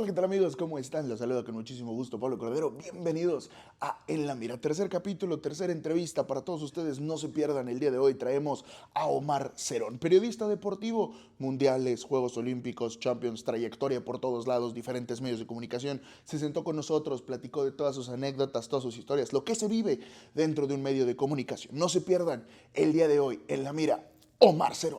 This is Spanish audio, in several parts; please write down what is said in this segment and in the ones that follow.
Hola, ¿qué tal amigos? ¿Cómo están? Los saludo con muchísimo gusto, Pablo Cordero. Bienvenidos a En la Mira. Tercer capítulo, tercera entrevista para todos ustedes. No se pierdan, el día de hoy traemos a Omar Cerón, periodista deportivo, mundiales, Juegos Olímpicos, Champions, trayectoria por todos lados, diferentes medios de comunicación. Se sentó con nosotros, platicó de todas sus anécdotas, todas sus historias, lo que se vive dentro de un medio de comunicación. No se pierdan, el día de hoy, En la Mira, Omar Cerón.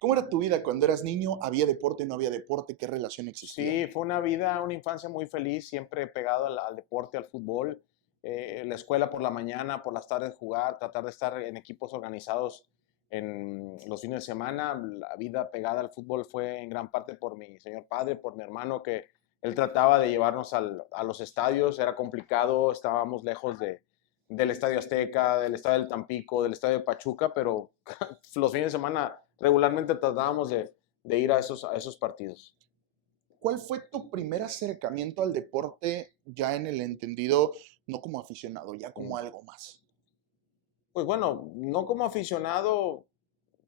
¿Cómo era tu vida cuando eras niño? ¿Había deporte, no había deporte? ¿Qué relación existía? Sí, fue una vida, una infancia muy feliz, siempre pegado al deporte, al fútbol. La escuela por la mañana, por las tardes jugar, tratar de estar en equipos organizados en los fines de semana. La vida pegada al fútbol fue en gran parte por mi señor padre, por mi hermano, que él trataba de llevarnos a los estadios. Era complicado, estábamos lejos del Estadio Azteca, del Estadio del Tampico, del Estadio de Pachuca, pero los fines de semana regularmente tratábamos de ir a esos partidos. ¿Cuál fue tu primer acercamiento al deporte ya en el entendido, no como aficionado, ya como Mm. algo más? Pues bueno, no como aficionado,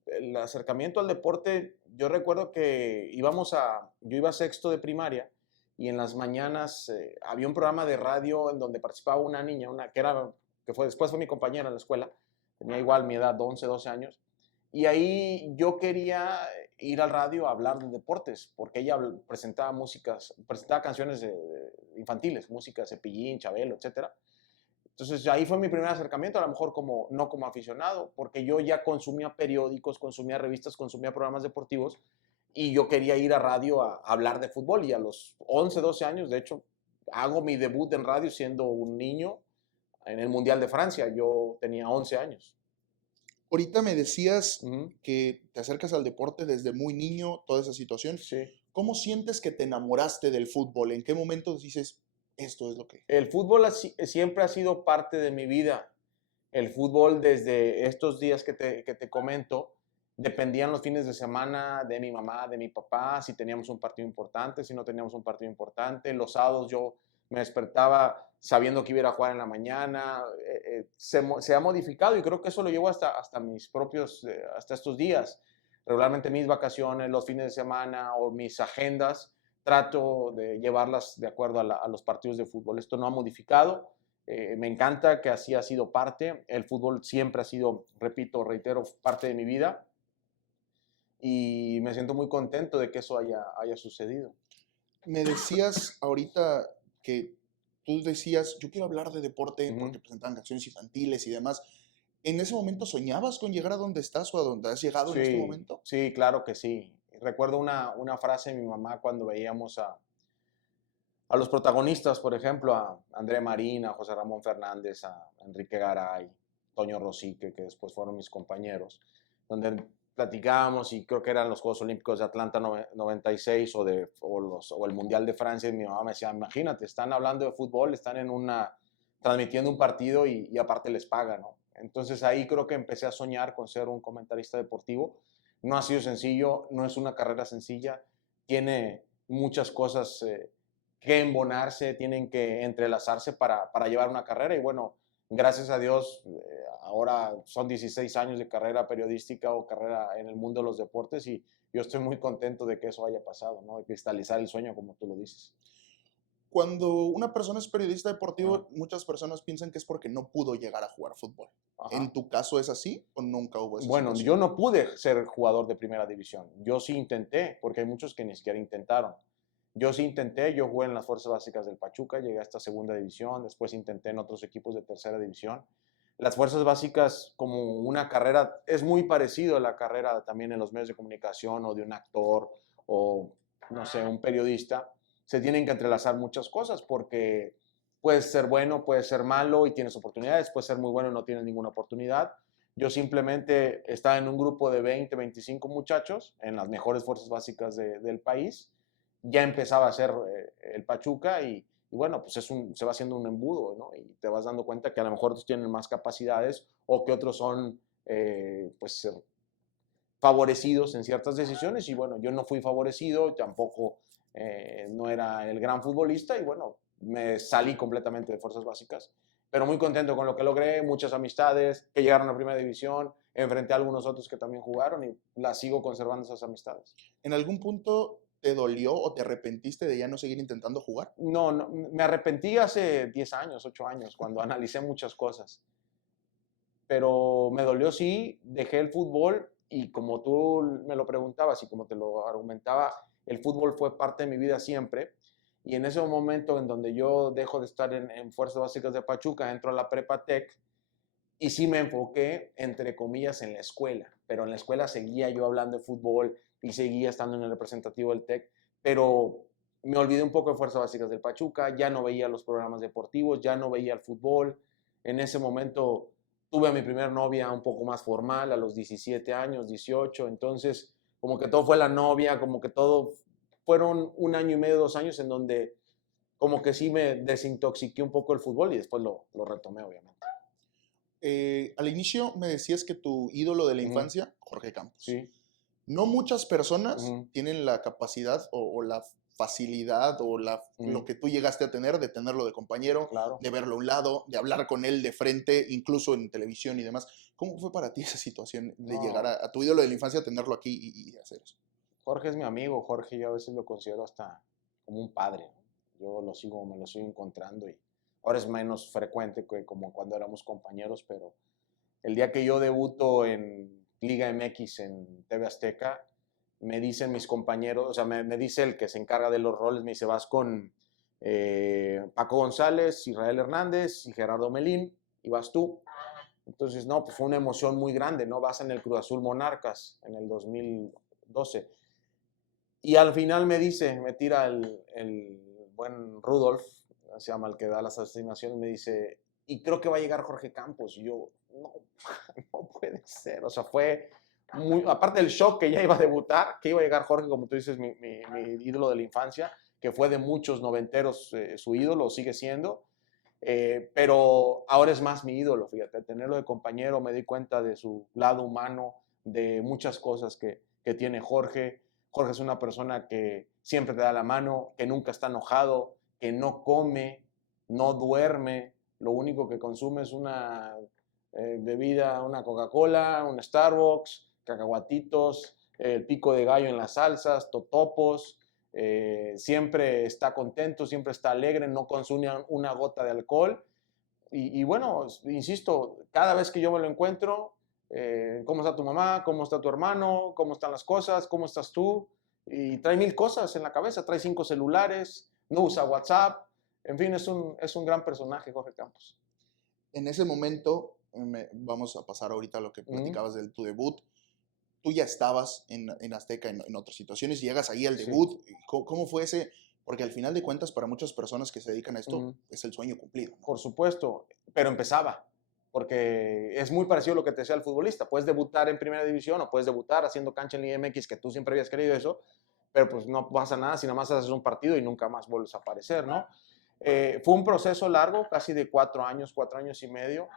el acercamiento al deporte, yo recuerdo que yo iba a sexto de primaria y en las mañanas había un programa de radio en donde participaba una niña, después fue mi compañera en la escuela, tenía igual mi edad, 11, 12 años, y ahí yo quería ir al radio a hablar de deportes, porque ella presentaba canciones infantiles, música de Cepillín, Chabelo, etcétera. Entonces ahí fue mi primer acercamiento, a lo mejor no como aficionado, porque yo ya consumía periódicos, consumía revistas, consumía programas deportivos y yo quería ir a radio a hablar de fútbol y a los 11, 12 años, de hecho, hago mi debut en radio siendo un niño en el Mundial de Francia, yo tenía 11 años. Ahorita me decías Ujú. que te acercas al deporte desde muy niño, toda esa situación. Sí. ¿Cómo sientes que te enamoraste del fútbol? ¿En qué momento dices, esto es lo que... El fútbol siempre ha sido parte de mi vida. El fútbol desde estos días que te comento, dependían los fines de semana de mi mamá, de mi papá, si teníamos un partido importante, si no teníamos un partido importante. Los sábados yo me despertaba sabiendo que iba a ir a jugar en la mañana. Se ha modificado y creo que eso lo llevo hasta estos días. Regularmente mis vacaciones, los fines de semana o mis agendas, trato de llevarlas de acuerdo a los partidos de fútbol. Esto no ha modificado. Me encanta que así ha sido parte. El fútbol siempre ha sido, repito, reitero, parte de mi vida y me siento muy contento de que eso haya sucedido. Me decías ahorita que tú decías, yo quiero hablar de deporte porque Ujú. presentaban canciones infantiles y demás. ¿En ese momento soñabas con llegar a donde estás o a donde has llegado en este Sí, momento? sí, claro que sí. Recuerdo una frase de mi mamá cuando veíamos a los protagonistas, por ejemplo, a André Marín, a José Ramón Fernández, a Enrique Garay, Toño Rosique, que después fueron mis compañeros, donde platicábamos y creo que eran los Juegos Olímpicos de Atlanta 96 o el Mundial de Francia, y mi mamá me decía, imagínate, están hablando de fútbol, están transmitiendo un partido y aparte les pagan, ¿no? Entonces ahí creo que empecé a soñar con ser un comentarista deportivo. No ha sido sencillo, no es una carrera sencilla, tiene muchas cosas que embonarse, tienen que entrelazarse para llevar una carrera. Y bueno, gracias a Dios, ahora son 16 años de carrera periodística o carrera en el mundo de los deportes y yo estoy muy contento de que eso haya pasado, ¿no? De cristalizar el sueño, como tú lo dices. Cuando una persona es periodista Ajá. deportivo, muchas personas piensan que es porque no pudo llegar a jugar fútbol. ¿En Ajá. tu caso es así o nunca hubo esa Bueno, yo situación? no pude ser jugador de primera división. Yo sí intenté, porque hay muchos que ni siquiera intentaron. Yo sí intenté, yo jugué en las fuerzas básicas del Pachuca, llegué a esta segunda división, después intenté en otros equipos de tercera división. Las fuerzas básicas, como una carrera, es muy parecido a la carrera también en los medios de comunicación o de un actor o, no sé, un periodista. Se tienen que entrelazar muchas cosas porque puedes ser bueno, puedes ser malo y tienes oportunidades, puedes ser muy bueno y no tienes ninguna oportunidad. Yo simplemente estaba en un grupo de 20, 25 muchachos en las mejores fuerzas básicas del país. Ya empezaba a ser el Pachuca y bueno, pues se va haciendo un embudo, ¿no? Y te vas dando cuenta que a lo mejor otros tienen más capacidades o que otros son, pues, favorecidos en ciertas decisiones y bueno, yo no fui favorecido, tampoco no era el gran futbolista y bueno, me salí completamente de fuerzas básicas, pero muy contento con lo que logré, muchas amistades que llegaron a primera división, enfrenté a algunos otros que también jugaron y las sigo conservando esas amistades. ¿En algún punto te dolió o te arrepentiste de ya no seguir intentando jugar? No, no, me arrepentí hace 10 años, 8 años, cuando analicé muchas cosas. Pero me dolió, sí, dejé el fútbol y como tú me lo preguntabas y como te lo argumentaba, el fútbol fue parte de mi vida siempre. Y en ese momento en donde yo dejo de estar en Fuerzas Básicas de Pachuca, entro a la Prepa Tech y sí me enfoqué, entre comillas, en la escuela. Pero en la escuela seguía yo hablando de fútbol y seguía estando en el representativo del Tech, pero me olvidé un poco de Fuerzas Básicas del Pachuca, ya no veía los programas deportivos, ya no veía el fútbol. En ese momento tuve a mi primera novia un poco más formal, a los 17 años, 18, entonces como que todo fue la novia, como que todo, fueron 1 año y medio, 2 años en donde como que sí me desintoxiqué un poco el fútbol y después lo retomé, obviamente. Al inicio me decías que tu ídolo de la Ujú. infancia, Jorge Campos. Sí. No muchas personas Ujú. tienen la capacidad o la facilidad o lo Ujú. que tú llegaste a tener de tenerlo de compañero, Claro. de verlo a un lado, de hablar con él de frente, incluso en televisión y demás. ¿Cómo fue para ti esa situación de llegar No, a tu ídolo de la infancia, tenerlo aquí y hacer eso? Jorge es mi amigo, Jorge yo a veces lo considero hasta como un padre, ¿no? Yo lo sigo, me lo sigo encontrando y ahora es menos frecuente que como cuando éramos compañeros, pero el día que yo debuto en Liga MX en TV Azteca, me dicen mis compañeros, o sea, me dice el que se encarga de los roles, me dice, vas con Paco González, Israel Hernández y Gerardo Melín, y vas tú. Entonces, no, pues fue una emoción muy grande, ¿no? Vas en el Cruz Azul Monarcas en el 2012. Y al final me dice, me tira el buen Rudolf, se llama el que da las asignaciones, me dice, y creo que va a llegar Jorge Campos. Y yo, no, no puede ser. O sea, fue muy, aparte del shock que ya iba a debutar, que iba a llegar Jorge, como tú dices, mi ídolo de la infancia, que fue de muchos noventeros su ídolo, sigue siendo. Pero ahora es más mi ídolo, fíjate, tenerlo de compañero, me di cuenta de su lado humano, de muchas cosas que tiene Jorge. Jorge es una persona que siempre te da la mano, que nunca está enojado, que no come, no duerme, lo único que consume es una bebida, una Coca-Cola, un Starbucks, cacahuatitos, el pico de gallo en las salsas, totopos, siempre está contento, siempre está alegre, no consume una gota de alcohol. Y bueno, insisto, cada vez que yo me lo encuentro, ¿cómo está tu mamá? ¿Cómo está tu hermano? ¿Cómo están las cosas? ¿Cómo estás tú? Y trae 1000 cosas en la cabeza, trae 5 celulares, no usa WhatsApp. En fin, es un gran personaje, Jorge Campos. En ese momento, vamos a pasar ahorita a lo que Uh -huh. platicabas de tu debut. Tú ya estabas en Azteca en otras situaciones y llegas ahí al Sí. debut. ¿Cómo fue ese? Porque al final de cuentas, para muchas personas que se dedican a Uh esto, -huh. es el sueño cumplido, ¿no? Por supuesto, pero empezaba, porque es muy parecido a lo que te decía el futbolista. Puedes debutar en primera división o puedes debutar haciendo cancha en Liga MX, que tú siempre habías querido eso, pero pues no pasa nada si nada más haces un partido y nunca más vuelves a aparecer, ¿no? Fue un proceso largo, casi de 4 años, 4 años y medio,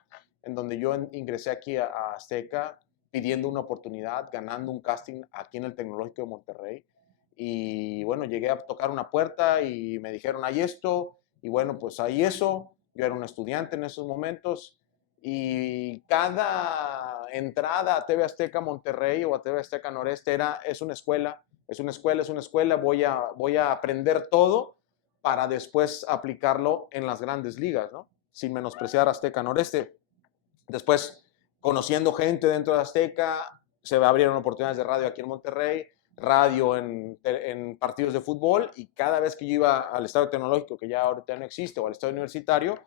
en donde yo ingresé aquí a Azteca pidiendo una oportunidad, ganando un casting aquí en el Tecnológico de Monterrey. Y bueno, llegué a tocar una puerta y me dijeron, hay esto, y bueno, pues hay eso. Yo era un estudiante en esos momentos y cada entrada a TV Azteca Monterrey o a TV Azteca Noreste es una escuela, es una escuela, es una escuela, voy a aprender todo para después aplicarlo en las grandes ligas, ¿no? Sin menospreciar Azteca Noreste. Después, conociendo gente dentro de Azteca, se abrieron oportunidades de radio aquí en Monterrey, radio en partidos de fútbol, y cada vez que yo iba al estadio tecnológico, que ya ahorita no existe, o al estadio universitario,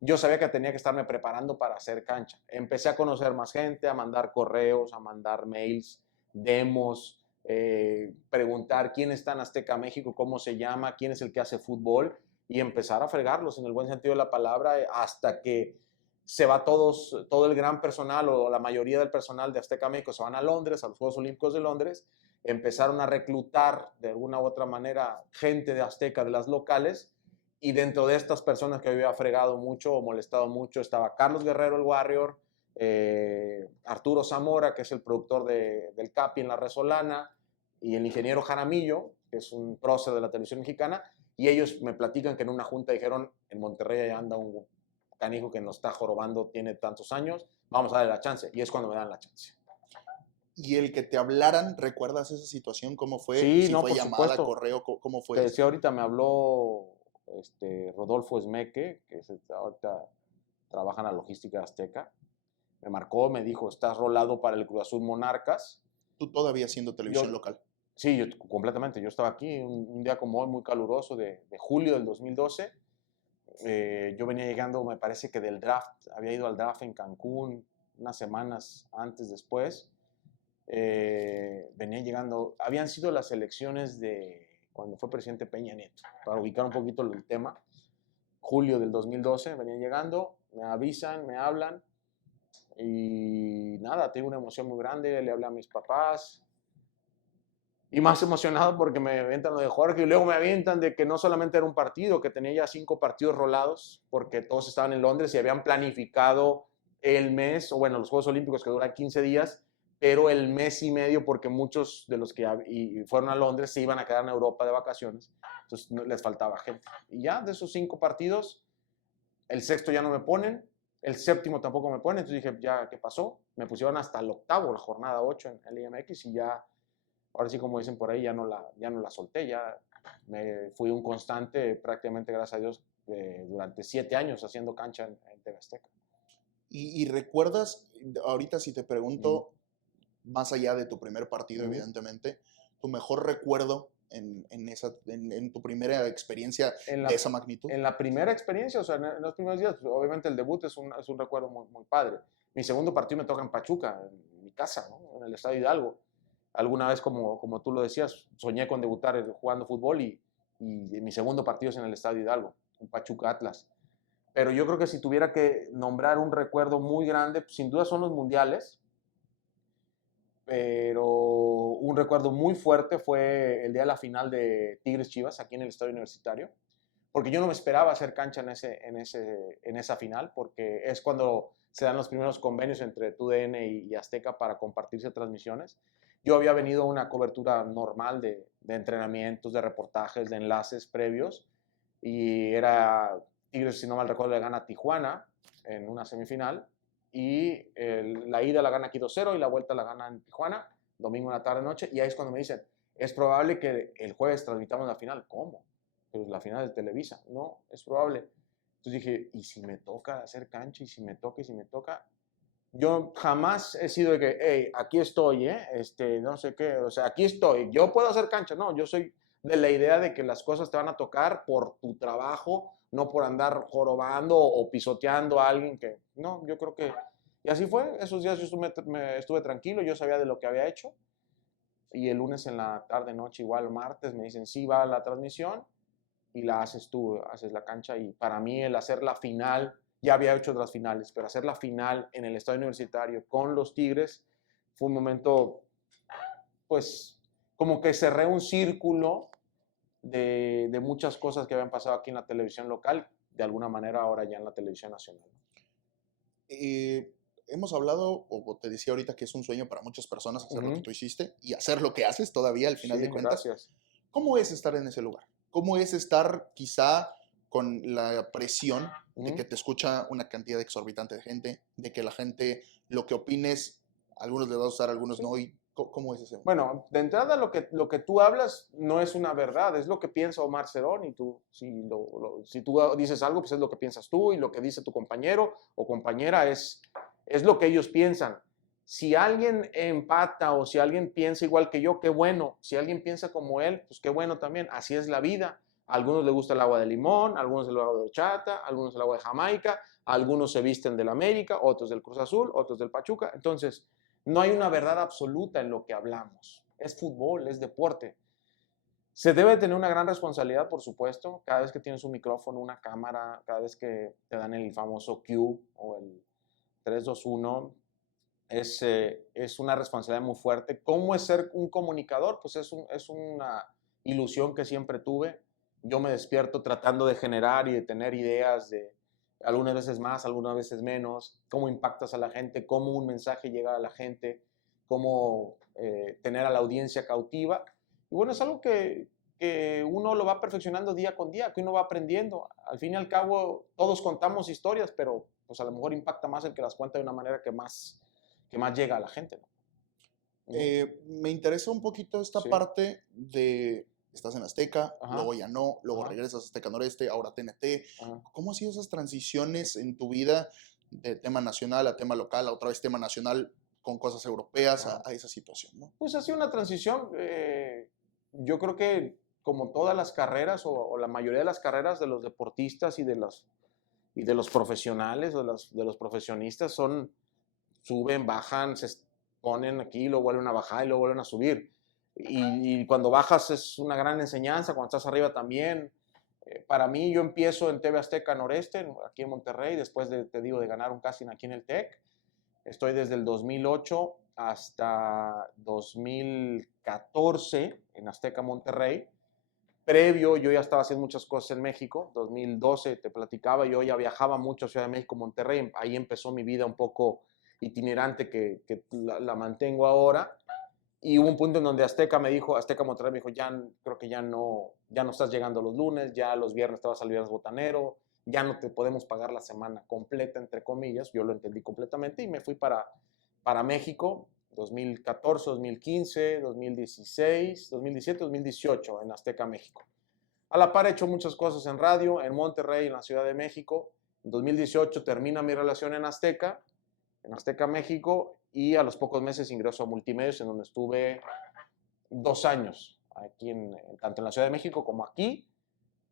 yo sabía que tenía que estarme preparando para hacer cancha. Empecé a conocer más gente, a mandar correos, a mandar mails, demos, preguntar quién está en Azteca México, cómo se llama, quién es el que hace fútbol, y empezar a fregarlos en el buen sentido de la palabra hasta que se va todo el gran personal o la mayoría del personal de Azteca México se van a Londres, a los Juegos Olímpicos de Londres, empezaron a reclutar de alguna u otra manera gente de Azteca, de las locales, y dentro de estas personas que había fregado mucho o molestado mucho estaba Carlos Guerrero, el Warrior, Arturo Zamora, que es el productor del Capi en La Resolana, y el ingeniero Jaramillo, que es un prócer de la televisión mexicana, y ellos me platican que en una junta dijeron, en Monterrey anda un canijo que nos está jorobando, tiene tantos años, vamos a darle la chance. Y es cuando me dan la chance. Y el que te hablaran, ¿recuerdas esa situación? ¿Cómo fue? Sí, Si no, fue por llamada, supuesto. correo, ¿cómo Te fue eso? decía ahorita, me habló Rodolfo Esmeque, que ahorita trabaja en la logística azteca. Me marcó, me dijo, estás rolado para el Cruz Azul Monarcas. Tú todavía siendo televisión Yo, local. sí, yo completamente. Yo estaba aquí un día como hoy, muy caluroso, de julio del 2012. Yo venía llegando, me parece que del draft, había ido al draft en Cancún unas semanas antes, después. Venía llegando, habían sido las elecciones de cuando fue presidente Peña Nieto, para ubicar un poquito el tema. Julio del 2012, venía llegando, me avisan, me hablan y nada, tengo una emoción muy grande, le hablé a mis papás, y más emocionado porque me avientan lo de Jorge y luego me avientan de que no solamente era un partido, que tenía ya 5 partidos rolados porque todos estaban en Londres y habían planificado el mes, o bueno, los Juegos Olímpicos que duran 15 días, pero el mes y medio porque muchos de los que fueron a Londres se iban a quedar en Europa de vacaciones, entonces les faltaba gente. Y ya de esos 5 partidos, el sexto ya no me ponen, el séptimo tampoco me ponen, entonces dije, ya, ¿qué pasó? Me pusieron hasta el octavo, la jornada 8 en el IMX y ya ahora sí, como dicen por ahí, ya no la solté, ya me fui un constante prácticamente, gracias a Dios, durante 7 años haciendo cancha en TV Azteca. Y recuerdas, ahorita si te Uh pregunto, más allá de tu primer partido, -huh. evidentemente, tu mejor recuerdo en tu primera experiencia de esa magnitud? En la primera experiencia, o sea, en los primeros días, pues, obviamente el debut es un recuerdo muy, muy padre. Mi segundo partido me toca en Pachuca, en mi casa, ¿no? En el Estadio Hidalgo. Alguna vez, como tú lo decías, soñé con debutar jugando fútbol y mi segundo partido es en el Estadio Hidalgo, en Pachuca Atlas. Pero yo creo que si tuviera que nombrar un recuerdo muy grande, pues, sin duda son los mundiales, pero un recuerdo muy fuerte fue el día de la final de Tigres Chivas, aquí en el Estadio Universitario, porque yo no me esperaba hacer cancha en esa final, porque es cuando se dan los primeros convenios entre TUDN y Azteca para compartirse transmisiones. Yo había venido a una cobertura normal de entrenamientos, de reportajes, de enlaces previos, y era Tigres, si no mal recuerdo, le gana a Tijuana en una semifinal, y la ida la gana aquí 2-0 y la vuelta la gana en Tijuana, domingo en la tarde-noche, y ahí es cuando me dicen, es probable que el jueves transmitamos la final. ¿Cómo? Pues la final de Televisa. No, es probable. Entonces dije, ¿y si me toca hacer cancha? ¿Y si me toca? ¿Y si me toca? Yo jamás he sido de que, hey, aquí estoy, no sé qué, o sea, aquí estoy, yo puedo hacer cancha. No, yo soy de la idea de que las cosas te van a tocar por tu trabajo, no por andar jorobando o pisoteando a alguien que, no, yo creo que, y así fue, esos días yo estuve tranquilo, yo sabía de lo que había hecho, y el lunes en la tarde, noche, igual martes, me dicen, sí, va a la transmisión, y la haces tú, haces la cancha, y para mí el hacer la final, ya había hecho otras finales, pero hacer la final en el estadio universitario con los Tigres fue un momento, pues, como que cerré un círculo de muchas cosas que habían pasado aquí en la televisión local, de alguna manera ahora ya en la televisión nacional. Eh, Hemos hablado, o te decía ahorita que es un sueño para muchas personas hacer lo que tú hiciste y hacer lo que haces todavía al final Sí, de cuentas. gracias. ¿Cómo es estar en ese lugar? ¿Cómo es estar quizá con la presión de que te escucha una cantidad exorbitante de gente, de que la gente, lo que opines, algunos les va a gustar, algunos Sí. no? ¿Y cómo es ese? Bueno, de entrada lo que tú hablas no es una verdad, es lo que piensa Omar Cerón y tú, si tú dices algo, pues es lo que piensas tú y lo que dice tu compañero o compañera es lo que ellos piensan. Si alguien empata o si alguien piensa igual que yo, qué bueno. Si alguien piensa como él, pues qué bueno también. Así es la vida. A algunos les gusta el agua de limón, a algunos el agua de horchata, a algunos el agua de Jamaica, a algunos se visten del América, otros del Cruz Azul, otros del Pachuca. Entonces, no hay una verdad absoluta en lo que hablamos. Es fútbol, es deporte. Se debe tener una gran responsabilidad, por supuesto, cada vez que tienes un micrófono, una cámara, cada vez que te dan el famoso cue o el 3-2-1, es una responsabilidad muy fuerte. ¿Cómo es ser un comunicador? Pues es una ilusión que siempre tuve. Yo me despierto tratando de generar y de tener ideas de algunas veces más, algunas veces menos, cómo impactas a la gente, cómo un mensaje llega a la gente, cómo tener a la audiencia cautiva. Y bueno, es algo que uno lo va perfeccionando día con día, que uno va aprendiendo. Al fin y al cabo, todos contamos historias, pero pues a lo mejor impacta más el que las cuenta de una manera que más llega a la gente, ¿no? Me interesa un poquito esta Sí. parte de, estás en Azteca, Ajá. luego ya no, luego Ajá. regresas a Azteca Noreste, ahora TNT. Ajá. ¿Cómo han sido esas transiciones en tu vida de tema nacional a tema local, a otra vez tema nacional con cosas europeas, Ajá. a esa situación, ¿no? Pues ha sido una transición, yo creo que como todas las carreras o la mayoría de las carreras de los deportistas y de los profesionales, de los profesionistas son, suben, bajan, se ponen aquí, luego vuelven a bajar y luego vuelven a subir. Y cuando bajas es una gran enseñanza, cuando estás arriba también. Para mí, yo empiezo en TV Azteca Noreste, aquí en Monterrey, después de, te digo, de ganar un casting aquí en el TEC. Estoy desde el 2008 hasta 2014 en Azteca Monterrey. Previo, yo ya estaba haciendo muchas cosas en México. 2012, te platicaba, yo ya viajaba mucho a Ciudad de México, Monterrey. Ahí empezó mi vida un poco itinerante que la mantengo ahora. Y hubo un punto en donde Azteca me dijo, Azteca Monterrey me dijo, ya creo que ya no estás llegando los lunes, ya los viernes te vas al viernes botanero, ya no te podemos pagar la semana completa, entre comillas. Yo lo entendí completamente y me fui para México 2014, 2015, 2016, 2017, 2018 en Azteca México. A la par he hecho muchas cosas en radio, en Monterrey, en la Ciudad de México. En 2018 termina mi relación en Azteca México, y a los pocos meses ingreso a Multimedios, en donde estuve 2 años, aquí tanto en la Ciudad de México como aquí.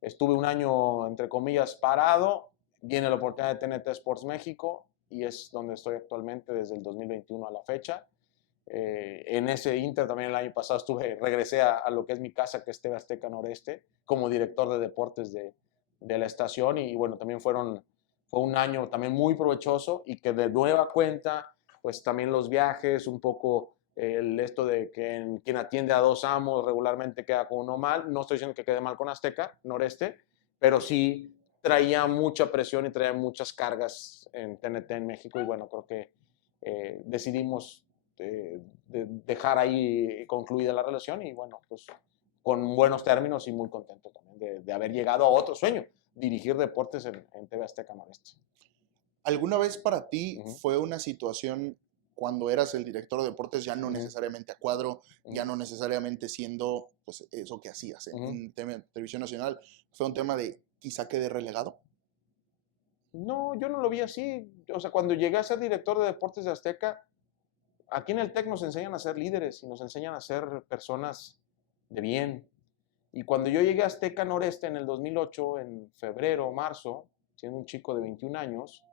Estuve un año, entre comillas, parado. Viene la oportunidad de TNT Sports México y es donde estoy actualmente desde el 2021 a la fecha. En ese Inter también el año pasado regresé a lo que es mi casa, que es TV Azteca Noreste, como director de deportes de la estación. Y bueno, también fue un año también muy provechoso y que de nueva cuenta, pues también los viajes, un poco esto de que quien atiende a dos amos regularmente queda con uno mal. No estoy diciendo que quede mal con Azteca Noreste, pero sí traía mucha presión y traía muchas cargas en TNT en México. Y bueno, creo que decidimos dejar ahí concluida la relación y bueno, pues con buenos términos y muy contento también de haber llegado a otro sueño, dirigir deportes en TV Azteca Noreste. ¿Alguna vez para ti Uh -huh. fue una situación cuando eras el director de deportes, ya no Uh -huh. necesariamente a cuadro, Uh -huh. ya no necesariamente siendo pues eso que hacías Uh -huh. en televisión nacional, fue un tema de quizá quedé relegado? No, yo no lo vi así. O sea, cuando llegué a ser director de deportes de Azteca, aquí en el TEC nos enseñan a ser líderes y nos enseñan a ser personas de bien. Y cuando yo llegué a Azteca Noreste en el 2008, en febrero, marzo, siendo un chico de 21 años,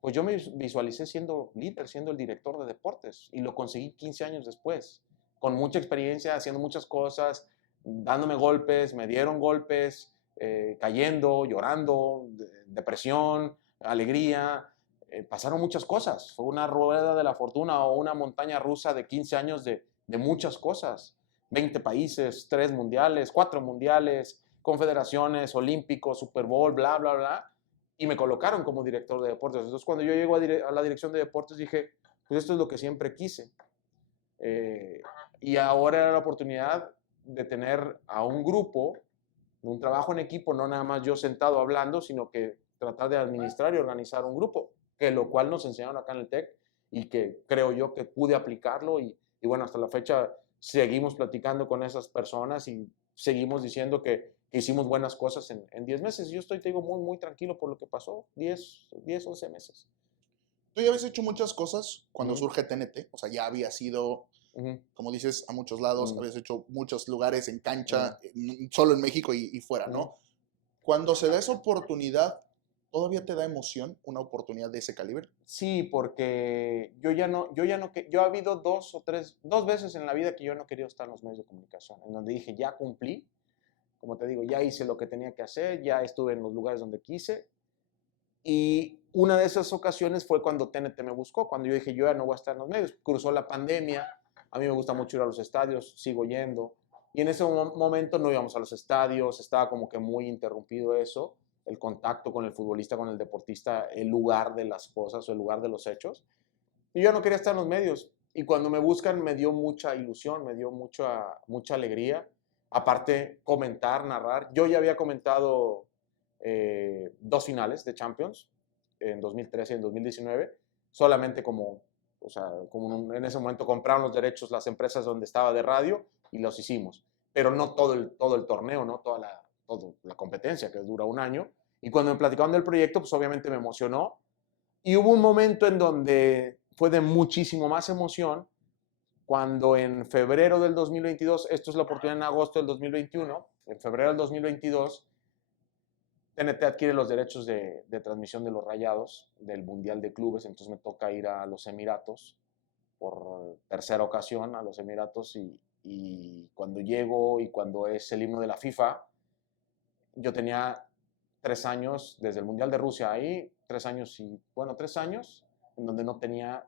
pues yo me visualicé siendo líder, siendo el director de deportes, y lo conseguí 15 años después, con mucha experiencia, haciendo muchas cosas, dándome golpes, me dieron golpes, cayendo, llorando, depresión, alegría, pasaron muchas cosas. Fue una rueda de la fortuna o una montaña rusa de 15 años de muchas cosas. 20 países, 3 mundiales, 4 mundiales, confederaciones, olímpicos, Super Bowl, bla, bla, bla. Y me colocaron como director de deportes. Entonces, cuando yo llego a la dirección de deportes, dije, pues esto es lo que siempre quise. Y ahora era la oportunidad de tener a un grupo, un trabajo en equipo, no nada más yo sentado hablando, sino que tratar de administrar y organizar un grupo, que lo cual nos enseñaron acá en el TEC y que creo yo que pude aplicarlo. Y bueno, hasta la fecha seguimos platicando con esas personas y seguimos diciendo que hicimos buenas cosas en 10 meses. Yo estoy, te digo, muy, muy tranquilo por lo que pasó, 11 meses. Tú ya habías hecho muchas cosas cuando Uh -huh. surge TNT, o sea, ya habías ido, Uh -huh. como dices, a muchos lados, Uh -huh. habías hecho muchos lugares en cancha, Uh -huh. solo en México y fuera, Uh -huh. ¿no? Cuando se da esa oportunidad, ¿todavía te da emoción una oportunidad de ese calibre? Sí, porque yo ha habido dos veces en la vida que yo no quería estar en los medios de comunicación, en donde dije, ya cumplí, como te digo, ya hice lo que tenía que hacer, ya estuve en los lugares donde quise. Y una de esas ocasiones fue cuando TNT me buscó, cuando yo dije, yo ya no voy a estar en los medios. Cruzó la pandemia, a mí me gusta mucho ir a los estadios, sigo yendo. Y en ese momento no íbamos a los estadios, estaba como que muy interrumpido eso, el contacto con el futbolista, con el deportista, el lugar de las cosas o el lugar de los hechos. Y yo no quería estar en los medios. Y cuando me buscan me dio mucha ilusión, me dio mucha alegría. Aparte, comentar, narrar. Yo ya había comentado 2 finales de Champions en 2013 y en 2019, solamente como O sea, en ese momento compraron los derechos las empresas donde estaba de radio y los hicimos. Pero no todo el torneo, ¿no? Toda la competencia, que dura un año. Y cuando me platicaron del proyecto, pues obviamente me emocionó. Y hubo un momento en donde fue de muchísimo más emoción, cuando en febrero del 2022, esto es la oportunidad en agosto del 2021, en febrero del 2022, TNT adquiere los derechos de transmisión de los Rayados del Mundial de Clubes, entonces me toca ir a los Emiratos por tercera ocasión a los Emiratos y cuando llego y cuando es el himno de la FIFA, yo tenía 3 años, desde el Mundial de Rusia ahí, 3 años en donde no tenía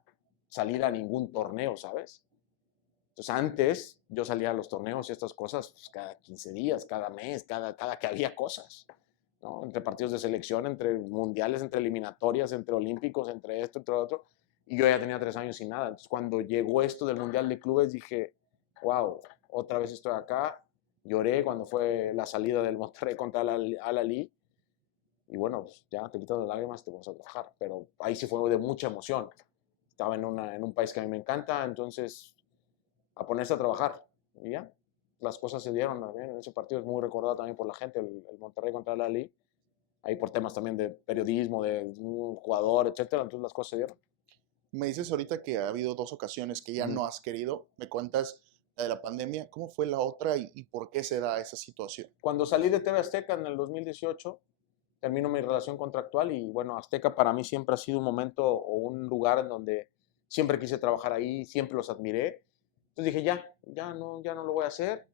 salida a ningún torneo, ¿sabes? Entonces antes yo salía a los torneos y estas cosas pues, cada 15 días, cada mes, cada que había cosas, ¿no? Entre partidos de selección, entre mundiales, entre eliminatorias, entre olímpicos, entre esto, entre lo otro. Y yo ya tenía 3 años sin nada. Entonces cuando llegó esto del Mundial de Clubes dije, wow, otra vez estoy acá. Lloré cuando fue la salida del Monterrey contra Al-Ahly. Y bueno, pues ya te quitas las lágrimas, te vas a trabajar. Pero ahí sí fue de mucha emoción. Estaba en un país que a mí me encanta, entonces a ponerse a trabajar. Y ya, las cosas se dieron también. En ese partido es muy recordado también por la gente, el Monterrey contra el Al-Ahly. Ahí por temas también de periodismo, de un jugador, etcétera. Entonces las cosas se dieron. Me dices ahorita que ha habido 2 ocasiones que ya no has querido. Me cuentas la de la pandemia. ¿Cómo fue la otra y por qué se da esa situación? Cuando salí de TV Azteca en el 2018, termino mi relación contractual y bueno, Azteca para mí siempre ha sido un momento o un lugar en donde siempre quise trabajar ahí, siempre los admiré. Entonces dije, ya no lo voy a hacer.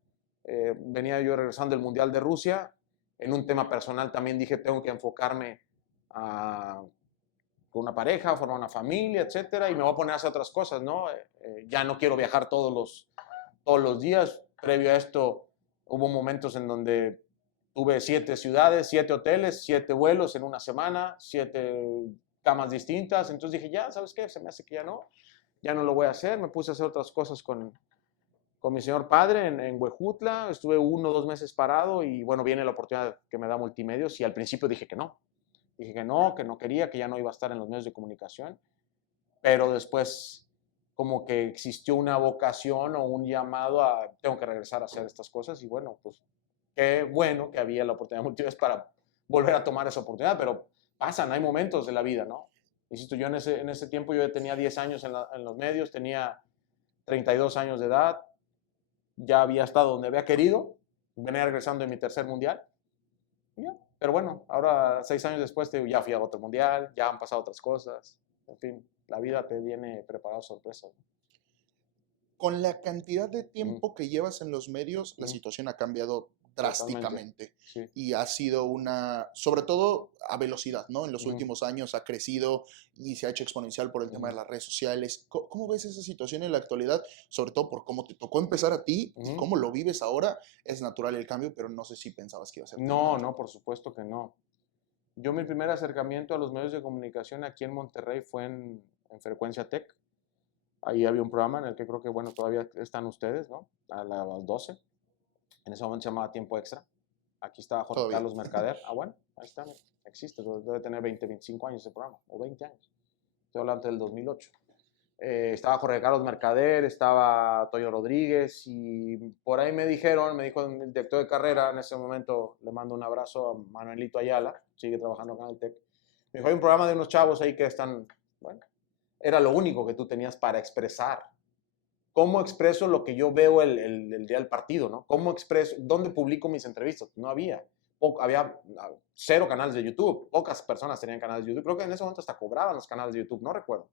Venía yo regresando del Mundial de Rusia. En un tema personal también dije, tengo que enfocarme con una pareja, formar una familia, etcétera, y me voy a poner a hacer otras cosas, ¿no? Ya no quiero viajar todos los días. Previo a esto hubo momentos en donde tuve 7 ciudades, 7 hoteles, 7 vuelos en una semana, 7 camas distintas. Entonces dije, ya, ¿sabes qué? Se me hace que ya no lo voy a hacer. Me puse a hacer otras cosas con mi señor padre en Huejutla. Estuve 1 o 2 meses parado y bueno, viene la oportunidad que me da Multimedios y al principio dije que no. Dije que no quería, que ya no iba a estar en los medios de comunicación. Pero después como que existió una vocación o un llamado a tengo que regresar a hacer estas cosas y bueno, pues qué bueno que había la oportunidad de Multimedios para volver a tomar esa oportunidad, pero pasan, hay momentos de la vida, ¿no? Insisto, yo en ese tiempo yo tenía 10 años en los medios, tenía 32 años de edad, ya había estado donde había querido, venía regresando en mi tercer mundial, y ya. Pero bueno, ahora 6 años después ya fui a otro mundial, ya han pasado otras cosas, en fin, la vida te viene preparada sorpresas. Con la cantidad de Mm, tiempo que llevas en los medios, la mm, situación ha cambiado totalmente, drásticamente sí. y ha sido sobre todo a velocidad, ¿no? En los Mm, últimos años ha crecido y se ha hecho exponencial por el tema de mm, las redes sociales. ¿Cómo ves esa situación en la actualidad? Sobre todo por cómo te tocó empezar a ti y mm. cómo lo vives ahora. Es natural el cambio, pero no sé si pensabas que iba a ser tan No, grande. no, por supuesto que no. Yo mi primer acercamiento a los medios de comunicación aquí en Monterrey fue en Frecuencia Tech. Ahí había un programa en el que creo que, bueno, todavía están ustedes, ¿no? A las 12. En ese momento se llamaba Tiempo Extra. Aquí estaba Jorge Todavía. Carlos Mercader. Ah, bueno, ahí está, mira, existe. Debe tener 20, 25 años ese programa, o 20 años. Estoy hablando del 2008. Estaba Jorge Carlos Mercader, estaba Toyo Rodríguez y por ahí me dijo el director de carrera, en ese momento le mando un abrazo a Manuelito Ayala, sigue trabajando acá en el TEC. Me dijo, hay un programa de unos chavos ahí que están, bueno, era lo único que tú tenías para expresar. ¿Cómo expreso lo que yo veo el día del partido, no? ¿Cómo expreso, dónde publico mis entrevistas? No había. Había 0 canales de YouTube, pocas personas tenían canales de YouTube. Creo que en ese momento hasta cobraban los canales de YouTube, no recuerdo.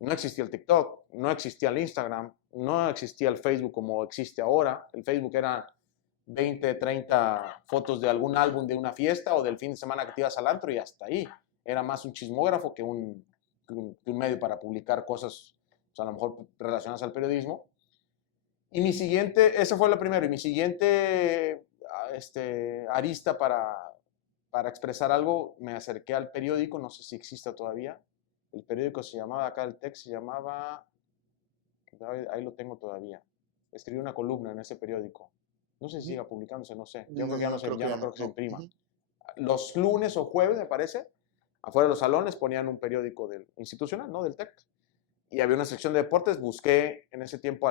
No existía el TikTok, no existía el Instagram, no existía el Facebook como existe ahora. El Facebook era 20, 30 fotos de algún álbum de una fiesta o del fin de semana que te ibas al antro y hasta ahí. Era más un chismógrafo que un medio para publicar cosas, o sea, a lo mejor relacionadas al periodismo. Y ese fue lo primero, y mi siguiente arista para expresar algo, me acerqué al periódico, no sé si existe todavía. El periódico se llamaba, acá el TEC se llamaba, ahí lo tengo todavía. Escribí una columna en ese periódico. No sé si siga publicándose, no sé. Yo creo que ya no creo que se imprima. Uh-huh. Los lunes o jueves, me parece, afuera de los salones ponían un periódico institucional, ¿no? Del TEC. y había una sección de deportes. Busqué en ese tiempo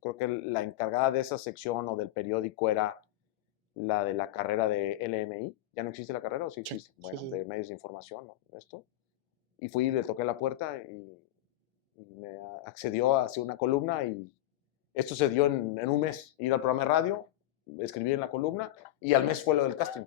creo que la encargada de esa sección o del periódico era la de la carrera de LMI. ¿Ya no existe la carrera o sí existe? Sí, Bueno, sí, de sí. medios de información, ¿no? Esto. Y fui y le toqué la puerta y me accedió a hacer una columna y esto se dio en un mes. Ir al programa de radio, escribir en la columna y al mes fue lo del casting.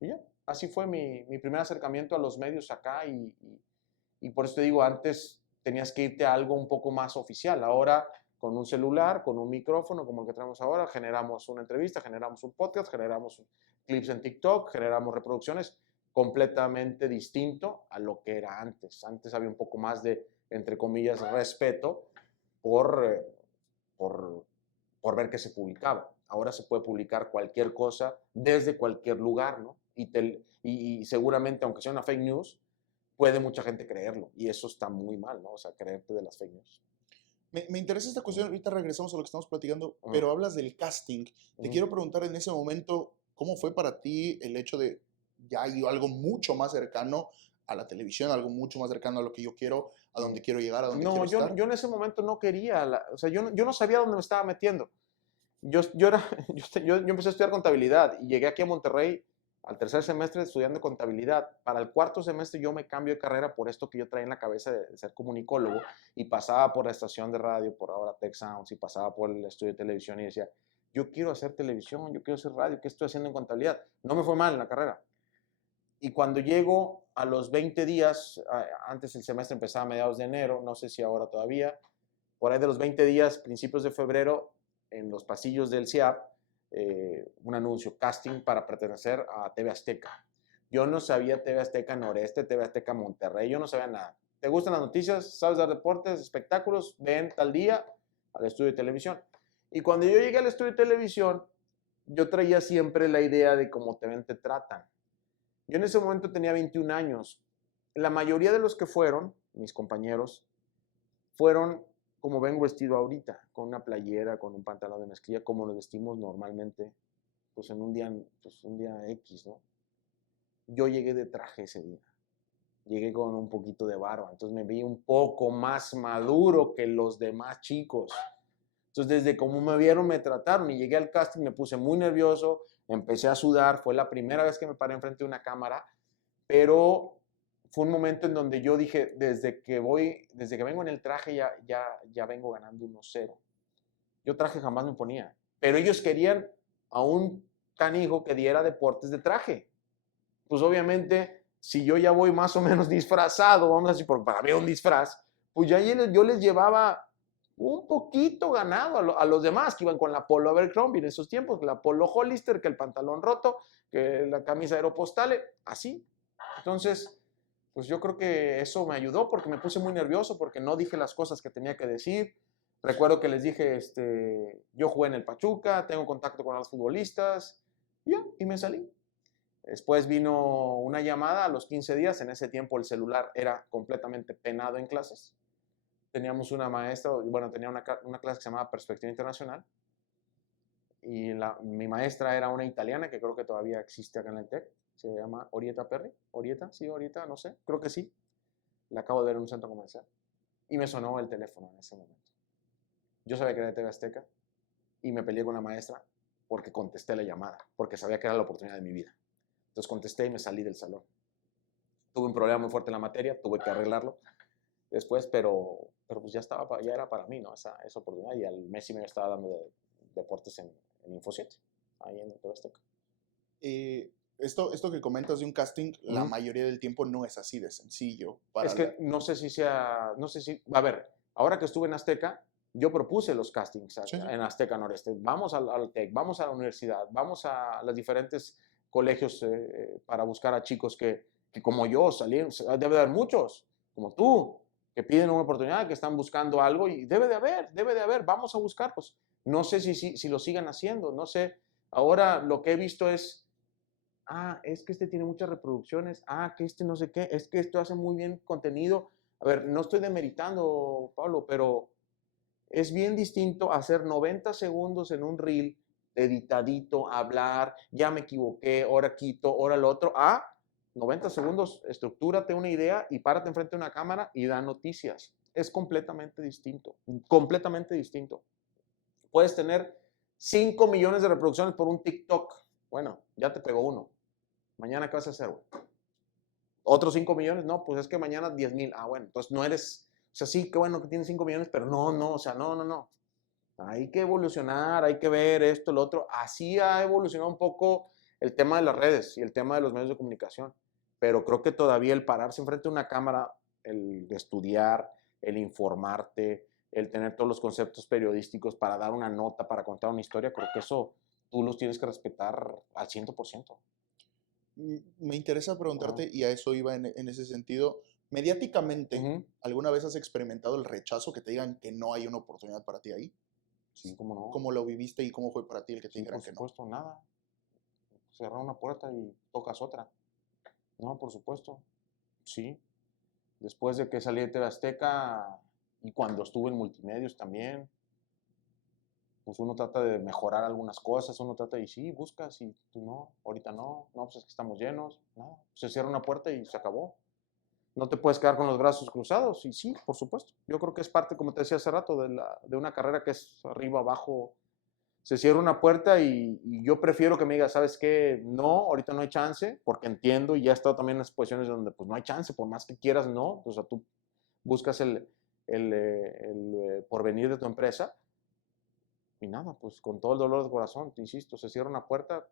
Y ya, así fue mi primer acercamiento a los medios acá y por eso te digo, antes tenías que irte a algo un poco más oficial. Ahora, con un celular, con un micrófono como el que tenemos ahora, generamos una entrevista, generamos un podcast, generamos clips en TikTok, generamos reproducciones completamente distinto a lo que era antes. Antes había un poco más de, entre comillas, respeto por, por, por ver qué se publicaba. Ahora se puede publicar cualquier cosa desde cualquier lugar, ¿no? Y seguramente, aunque sea una fake news, puede mucha gente creerlo. Y eso está muy mal, ¿no? O sea, creerte de las fake news. Me interesa esta cuestión, ahorita regresamos a lo que estamos platicando, Ajá. pero hablas del casting. Te quiero preguntar en ese momento, ¿cómo fue para ti el hecho de ya ir algo mucho más cercano a la televisión, algo mucho más cercano a lo que yo quiero, a donde quiero llegar, a donde No, quiero estar? yo en ese momento no quería, o sea, yo no sabía dónde me estaba metiendo. Yo empecé a estudiar contabilidad y llegué aquí a Monterrey al tercer semestre estudiando contabilidad. Para el cuarto semestre yo me cambio de carrera por esto que yo traía en la cabeza de ser comunicólogo y pasaba por la estación de radio, por ahora Tech Sounds, y pasaba por el estudio de televisión y decía, yo quiero hacer televisión, yo quiero hacer radio, ¿qué estoy haciendo en contabilidad? No me fue mal en la carrera. Y cuando llego a los 20 días, antes el semestre empezaba a mediados de enero, no sé si ahora todavía, por ahí de los 20 días, principios de febrero, en los pasillos del CIAP, un anuncio, casting para pertenecer a TV Azteca. Yo no sabía TV Azteca Noreste, TV Azteca Monterrey, yo no sabía nada. ¿Te gustan las noticias? ¿Sabes dar deportes, espectáculos? Ven tal día al estudio de televisión. Y cuando yo llegué al estudio de televisión, yo traía siempre la idea de cómo te ven, te tratan. Yo en ese momento tenía 21 años. La mayoría de los que fueron, mis compañeros, fueron como vengo vestido ahorita, con una playera, con un pantalón de mezclilla, como nos vestimos normalmente, pues en un día X, ¿no? Yo llegué de traje ese día. Llegué con un poquito de barba, entonces me vi un poco más maduro que los demás chicos. Entonces, desde cómo me vieron, me trataron y llegué al casting, me puse muy nervioso, empecé a sudar, fue la primera vez que me paré enfrente de una cámara, pero fue un momento en donde yo dije, desde que vengo en el traje ya vengo ganando 1-0. Yo traje jamás me ponía, pero ellos querían a un canijo que diera deportes de traje. Pues obviamente, si yo ya voy más o menos disfrazado, vamos a decir, porque para mí un disfraz, pues ya yo les llevaba un poquito ganado a los demás que iban con la polo Abercrombie en esos tiempos, la polo Hollister, que el pantalón roto, que la camisa Aeropostale, así. Entonces, pues yo creo que eso me ayudó porque me puse muy nervioso, porque no dije las cosas que tenía que decir. Recuerdo que les dije, yo jugué en el Pachuca, tengo contacto con los futbolistas, y me salí. Después vino una llamada a los 15 días, en ese tiempo el celular era completamente penado en clases. Teníamos una maestra, bueno, tenía una clase que se llamaba Perspectiva Internacional, y mi maestra era una italiana que creo que todavía existe acá en el TEC, se llama Orieta Perry, Orieta, no sé, creo que sí, la acabo de ver en un centro comercial, y me sonó el teléfono en ese momento. Yo sabía que era de TV Azteca, y me peleé con la maestra porque contesté la llamada, porque sabía que era la oportunidad de mi vida. Entonces contesté y me salí del salón. Tuve un problema muy fuerte en la materia, tuve que arreglarlo después, pero pues ya era para mí, ¿no? Esa oportunidad, y al mes y medio estaba dando deportes en Info 7, ahí en TV Azteca. Esto que comentas de un casting, la mayoría del tiempo no es así de sencillo. Es que no sé si, a ver, ahora que estuve en Azteca, yo propuse los castings Sí. en Azteca Noreste. Vamos al TEC, vamos a la universidad, vamos a los diferentes colegios para buscar a chicos que como yo salieron. Debe de haber muchos, como tú, que piden una oportunidad, que están buscando algo, y debe de haber, vamos a buscarlos. No sé si lo sigan haciendo, no sé. Ahora lo que he visto es, es que tiene muchas reproducciones, que no sé qué, es que esto hace muy bien contenido. A ver, no estoy demeritando, Pablo, pero es bien distinto hacer 90 segundos en un reel, editadito, hablar, ya me equivoqué, ahora quito, ahora lo otro, 90 segundos, estructúrate una idea y párate enfrente de una cámara y da noticias. Es completamente distinto, completamente distinto. Puedes tener 5 millones de reproducciones por un TikTok. Bueno, ya te pegó uno. Mañana, ¿qué vas a hacer, güey? ¿Otros 5 millones? No, pues es que mañana 10,000. Ah, bueno, entonces no eres, o sea, sí, qué bueno que tienes 5 millones, pero no, o sea, no. Hay que evolucionar, hay que ver esto, lo otro. Así ha evolucionado un poco el tema de las redes y el tema de los medios de comunicación. Pero creo que todavía el pararse enfrente de una cámara, el estudiar, el informarte, el tener todos los conceptos periodísticos para dar una nota, para contar una historia, creo que eso tú los tienes que respetar al 100%. Me interesa preguntarte, Ajá. y a eso iba en ese sentido, mediáticamente, Ujú. ¿alguna vez has experimentado el rechazo que te digan que no hay una oportunidad para ti ahí? Sí, cómo no. ¿Cómo lo viviste y cómo fue para ti el que te Sí, dijeran por que no? supuesto, nada. Cerrar una puerta y tocas otra. No, por supuesto. Sí. Después de que salí de TV Azteca y cuando estuve en multimedios también, pues uno trata de mejorar algunas cosas, uno trata de, sí, buscas y tú no, ahorita no, pues es que estamos llenos, no, se cierra una puerta y se acabó. No te puedes quedar con los brazos cruzados y sí, por supuesto. Yo creo que es parte, como te decía hace rato, de una carrera que es arriba, abajo. Se cierra una puerta y yo prefiero que me digas, ¿sabes qué? No, ahorita no hay chance, porque entiendo y ya he estado también en las posiciones donde pues no hay chance, por más que quieras, no. O sea, tú buscas el porvenir de tu empresa y nada, pues con todo el dolor de corazón, te insisto, se cierra una puerta.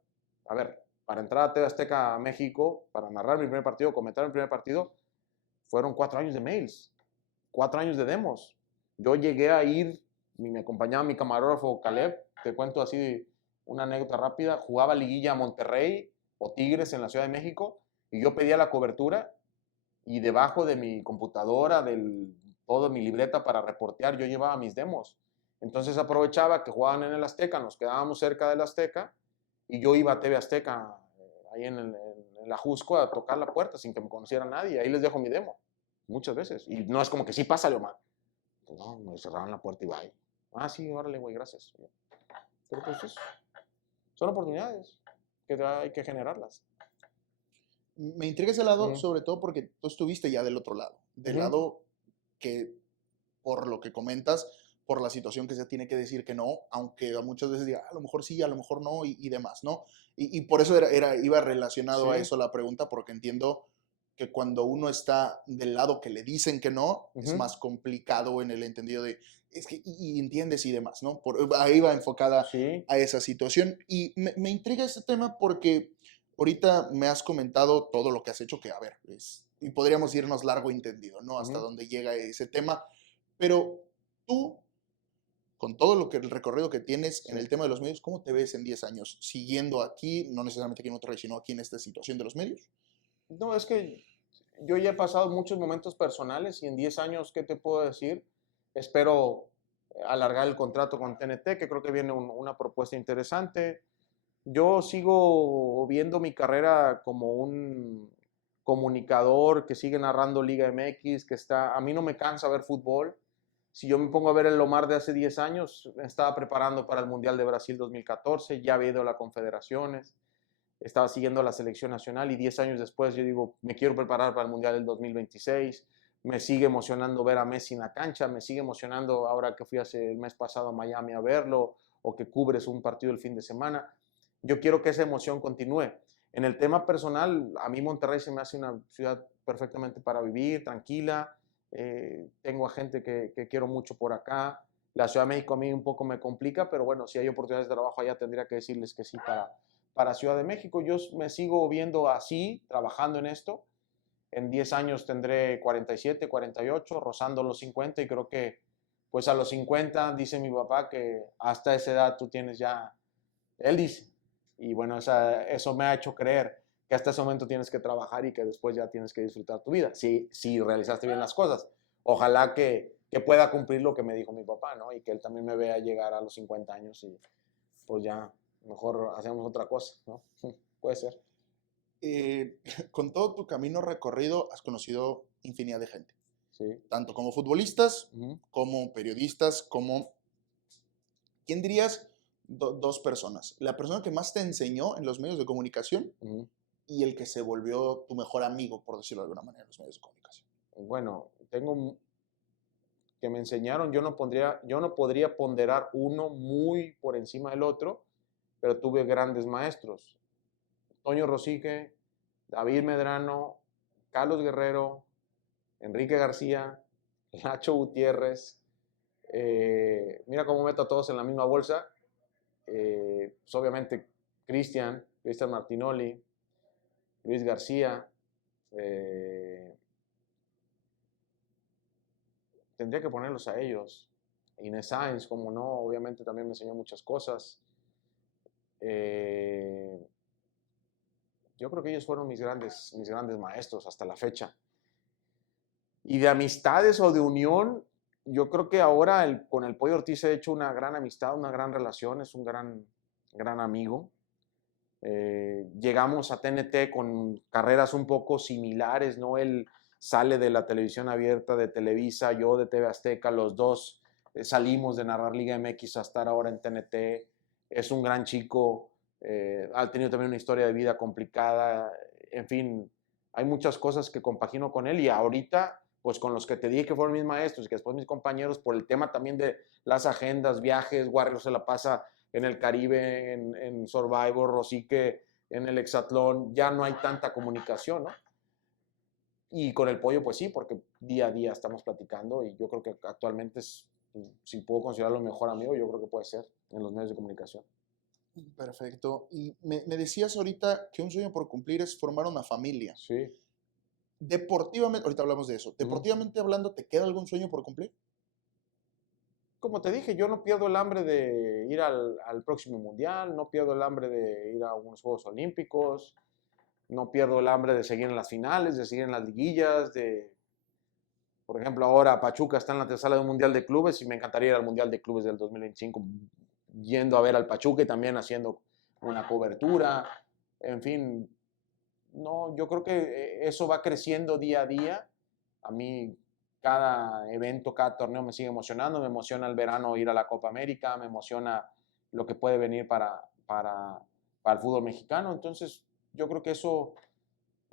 A ver, para entrar a TV Azteca a México, para narrar mi primer partido, comentar mi primer partido, fueron 4 años de mails, 4 años de demos. Yo llegué a ir, me acompañaba mi camarógrafo Caleb, te cuento así una anécdota rápida, jugaba liguilla a Monterrey o Tigres en la Ciudad de México y yo pedía la cobertura y debajo de mi computadora, todo mi libreta para reportear, yo llevaba mis demos. Entonces aprovechaba que jugaban en el Azteca, nos quedábamos cerca del Azteca y yo iba a TV Azteca, ahí en la Jusco, a tocar la puerta sin que me conociera nadie. Ahí les dejo mi demo, muchas veces. Y no es como que sí, pásale, Omar. Pues no, me cerraron la puerta y bye. Ah, sí, órale, güey, gracias. Pero pues son oportunidades que hay que generarlas. Me intriga ese lado, Uh sobre todo porque tú estuviste ya del otro lado, del -huh. lado que, por lo que comentas, por la situación que se tiene que decir que no, aunque muchas veces diga, a lo mejor sí, a lo mejor no, y demás, ¿no? Y por eso iba relacionado a Sí. eso la pregunta, porque entiendo que cuando uno está del lado que le dicen que no, Uh es -huh. más complicado en el entendido de, es que, y entiendes y demás, ¿no? Ahí va enfocada Sí. a esa situación. Y me intriga este tema porque ahorita me has comentado todo lo que has hecho, que a ver, y podríamos irnos largo y entendido, ¿no? Uh Hasta -huh. dónde llega ese tema. Pero tú, con todo lo que el recorrido que tienes en Sí. el tema de los medios, ¿cómo te ves en 10 años siguiendo aquí, no necesariamente aquí en Monterrey, sino aquí en esta situación de los medios? No, es que yo ya he pasado muchos momentos personales y en 10 años, ¿qué te puedo decir? Espero alargar el contrato con TNT, que creo que viene una propuesta interesante. Yo sigo viendo mi carrera como un comunicador que sigue narrando Liga MX, que está, a mí no me cansa ver fútbol. Si yo me pongo a ver el Omar de hace 10 años, me estaba preparando para el Mundial de Brasil 2014, ya había ido a las Confederaciones, estaba siguiendo la selección nacional y 10 años después yo digo, me quiero preparar para el Mundial del 2026. Me sigue emocionando ver a Messi en la cancha, me sigue emocionando ahora que fui el mes pasado a Miami a verlo o que cubres un partido el fin de semana. Yo quiero que esa emoción continúe. En el tema personal, a mí Monterrey se me hace una ciudad perfectamente para vivir, tranquila. Tengo a gente que quiero mucho por acá. La Ciudad de México a mí un poco me complica, pero bueno, si hay oportunidades de trabajo allá tendría que decirles que sí para Ciudad de México. Yo me sigo viendo así, trabajando en esto. En 10 años tendré 47, 48, rozando los 50 y creo que pues a los 50 dice mi papá que hasta esa edad tú tienes ya, él dice, y bueno, eso me ha hecho creer que hasta ese momento tienes que trabajar y que después ya tienes que disfrutar tu vida, si realizaste bien las cosas. Ojalá que pueda cumplir lo que me dijo mi papá, ¿no? Y que él también me vea llegar a los 50 años y pues ya mejor hacemos otra cosa, ¿no? Puede ser. Eh, con todo tu camino recorrido has conocido infinidad de gente, Sí. tanto como futbolistas, Uh -huh. como periodistas, como, ¿quién dirías? Dos personas. La persona que más te enseñó en los medios de comunicación Uh -huh. y el que se volvió tu mejor amigo, por decirlo de alguna manera, en los medios de comunicación? Bueno, que me enseñaron, yo no podría ponderar uno muy por encima del otro, pero tuve grandes maestros. Toño Rosique, David Medrano, Carlos Guerrero, Enrique García, Nacho Gutiérrez. Mira cómo meto a todos en la misma bolsa. Pues obviamente Cristian Martinoli, Luis García. Tendría que ponerlos a ellos. Inés Sainz, como no, obviamente también me enseñó muchas cosas. Yo creo que ellos fueron mis grandes maestros hasta la fecha. Y de amistades o de unión, yo creo que ahora con el Pollo Ortiz he hecho una gran amistad, una gran relación, es un gran amigo. Llegamos a TNT con carreras un poco similares, ¿no? Él sale de la televisión abierta de Televisa, yo de TV Azteca, los dos salimos de narrar Liga MX a estar ahora en TNT. Es un gran chico, ha tenido también una historia de vida complicada, en fin, hay muchas cosas que compagino con él y ahorita, pues con los que te dije que fueron mis maestros y que después mis compañeros, por el tema también de las agendas, viajes, Warrior se la pasa en el Caribe, en Survivor, Rosique en el hexatlón, ya no hay tanta comunicación, ¿no? Y con el Pollo, pues sí, porque día a día estamos platicando y yo creo que actualmente si puedo considerarlo mejor amigo, yo creo que puede ser en los medios de comunicación. Perfecto. Y me decías ahorita que un sueño por cumplir es formar una familia. Sí. Deportivamente, ahorita hablamos de eso. Deportivamente hablando, ¿te queda algún sueño por cumplir? Como te dije, yo no pierdo el hambre de ir al próximo mundial, no pierdo el hambre de ir a unos Juegos Olímpicos, no pierdo el hambre de seguir en las finales, de seguir en las liguillas, por ejemplo, ahora Pachuca está en la antesala de un Mundial de Clubes y me encantaría ir al Mundial de Clubes del 2025, yendo a ver al Pachuca y también haciendo una cobertura, en fin, no, yo creo que eso va creciendo día a día. A mí cada evento, cada torneo me sigue emocionando, me emociona el verano ir a la Copa América, me emociona lo que puede venir para el fútbol mexicano, entonces yo creo que eso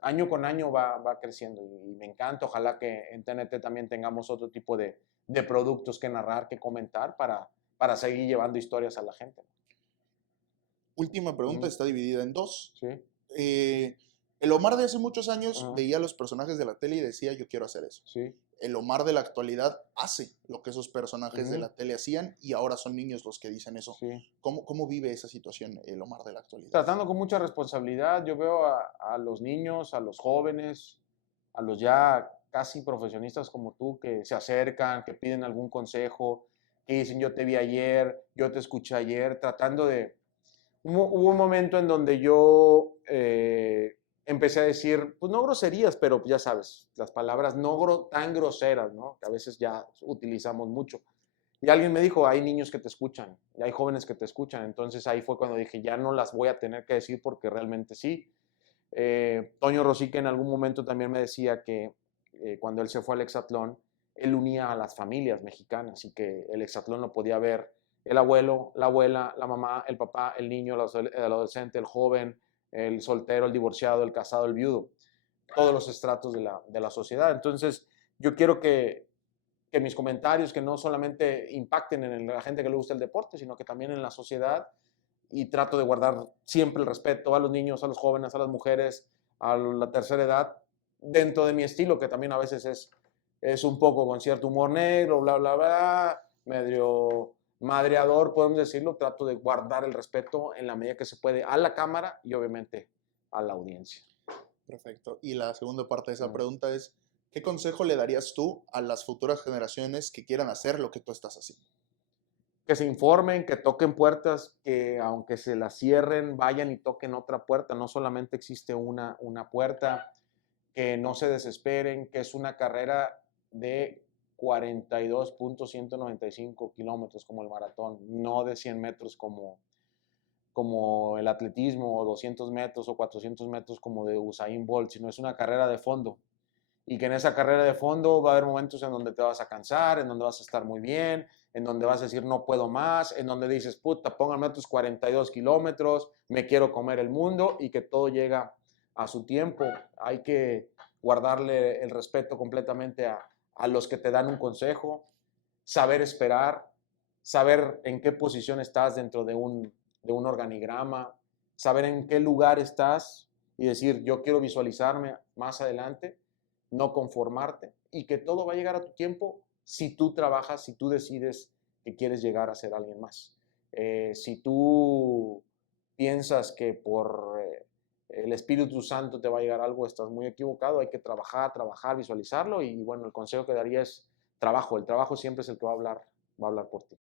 año con año va creciendo y me encanta, ojalá que en TNT también tengamos otro tipo de productos que narrar, que comentar para seguir llevando historias a la gente. Última pregunta, está dividida en dos. Sí. El Omar de hace muchos años veía los personajes de la tele y decía, yo quiero hacer eso. Sí. El Omar de la actualidad hace lo que esos personajes de la tele hacían y ahora son niños los que dicen eso. Sí. ¿Cómo vive esa situación el Omar de la actualidad? Tratando con mucha responsabilidad, yo veo a los niños, a los jóvenes, a los ya casi profesionistas como tú que se acercan, que piden algún consejo, que dicen yo te vi ayer, yo te escuché ayer, tratando de... Hubo un momento en donde yo empecé a decir, pues no groserías, pero ya sabes, las palabras no tan groseras, ¿no? Que a veces ya utilizamos mucho. Y alguien me dijo, hay niños que te escuchan, y hay jóvenes que te escuchan. Entonces ahí fue cuando dije, ya no las voy a tener que decir porque realmente sí. Toño Rosique en algún momento también me decía que cuando él se fue al hexatlón, él unía a las familias mexicanas y que el hexatlón lo podía ver el abuelo, la abuela, la mamá, el papá, el niño, el adolescente, el joven, el soltero, el divorciado, el casado, el viudo, todos los estratos de la sociedad. Entonces yo quiero que mis comentarios que no solamente impacten en la gente que le gusta el deporte, sino que también en la sociedad, y trato de guardar siempre el respeto a los niños, a los jóvenes, a las mujeres, a la tercera edad, dentro de mi estilo, que también a veces es un poco con cierto humor negro, bla, bla, bla, medio madreador, podemos decirlo. Trato de guardar el respeto en la medida que se puede a la cámara y obviamente a la audiencia. Perfecto. Y la segunda parte de esa pregunta es, ¿qué consejo le darías tú a las futuras generaciones que quieran hacer lo que tú estás haciendo? Que se informen, que toquen puertas, que aunque se las cierren, vayan y toquen otra puerta. No solamente existe una puerta, que no se desesperen, que es una carrera de 42.195 kilómetros como el maratón, no de 100 metros como el atletismo, o 200 metros o 400 metros como de Usain Bolt, sino es una carrera de fondo. Y que en esa carrera de fondo va a haber momentos en donde te vas a cansar, en donde vas a estar muy bien, en donde vas a decir no puedo más, en donde dices puta, pónganme otros 42 kilómetros, me quiero comer el mundo, y que todo llega a su tiempo. Hay que guardarle el respeto completamente a los que te dan un consejo, saber esperar, saber en qué posición estás dentro de un organigrama, saber en qué lugar estás y decir, yo quiero visualizarme más adelante, no conformarte y que todo va a llegar a tu tiempo si tú trabajas, si tú decides que quieres llegar a ser alguien más. Si tú piensas que por el Espíritu Santo te va a llegar algo, estás muy equivocado. Hay que trabajar, trabajar, visualizarlo y bueno, el consejo que daría es trabajo. El trabajo siempre es el que va a hablar por ti.